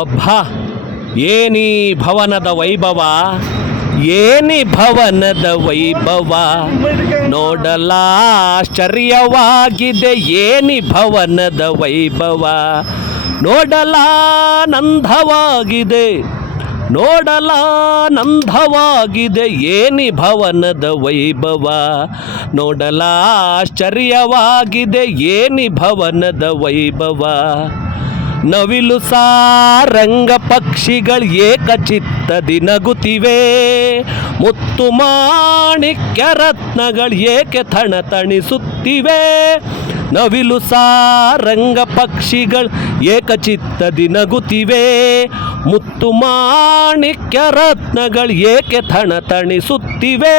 ಅಬ್ಬಾ, ಏನಿ ಭವನದ ವೈಭವ, ಏನಿ ಭವನದ ವೈಭವ, ನೋಡಲಾಶ್ಚರ್ಯವಾಗಿದೆ ಏನಿ ಭವನದ ವೈಭವ, ನೋಡಲಾನಂದವಾಗಿದೆ, ನೋಡಲಾನಂದವಾಗಿದೆ ಏನಿ ಭವನದ ವೈಭವ, ನೋಡಲಾಶ್ಚರ್ಯವಾಗಿದೆ ಏನಿ ಭವನದ ವೈಭವ. ನವಿಲು ಸಾರಂಗ ಪಕ್ಷಿಗಳು ಏಕಚಿತ್ತದಿ ನಗುತ್ತಿವೆ, ಮುತ್ತು ಮಾಣಿಕ್ಯ ರತ್ನಗಳು ಏಕೆ ಥಣಥಣಿಸುತ್ತಿವೆ. ನವಿಲು ಸಾರಂಗ ಪಕ್ಷಿಗಳು ಏಕಚಿತ್ತದಿ ನಗುತ್ತಿವೆ, ಮುತ್ತು ಮಾಣಿಕ್ಯ ರತ್ನಗಳು ಏಕೆ ಥಣಥಣಿಸುತ್ತಿವೆ.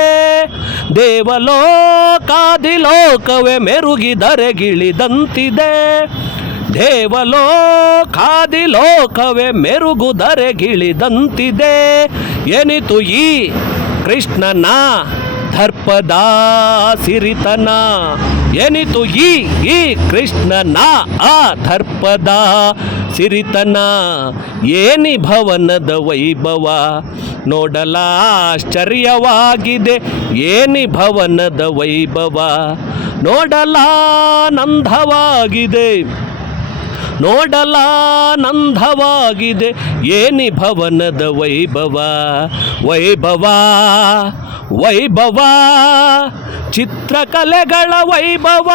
ದೇವಲೋಕಾದಿಲೋಕವೇ ಮೆರುಗಿದರೆಗಿಳಿದಂತಿದೆ, ದೇವಲೋಕಾದಿಲೋಕವೇ ಮೆರುಗುದರೆಗಿಳಿದಂತಿದೆ. ಎನಿತು ಈ ಕೃಷ್ಣನ ದರ್ಪದ ಸಿರಿತನ, ಎನಿತು ಈ ಕೃಷ್ಣನ ಆ ದರ್ಪದ ಸಿರಿತನ, ಏನಿ ಭವನದ ವೈಭವ, ನೋಡಲಾಶ್ಚರ್ಯವಾಗಿದೆ ಏನಿ ಭವನದ ವೈಭವ, ನೋಡಲಾನಂದವಾಗಿದೆ, ನೋಡಲಾನಂದವಾಗಿದೆ ಏನಿ ಭವನದ ವೈಭವ. ವೈಭವ ವೈಭವ ಚಿತ್ರಕಲೆಗಳ ವೈಭವ.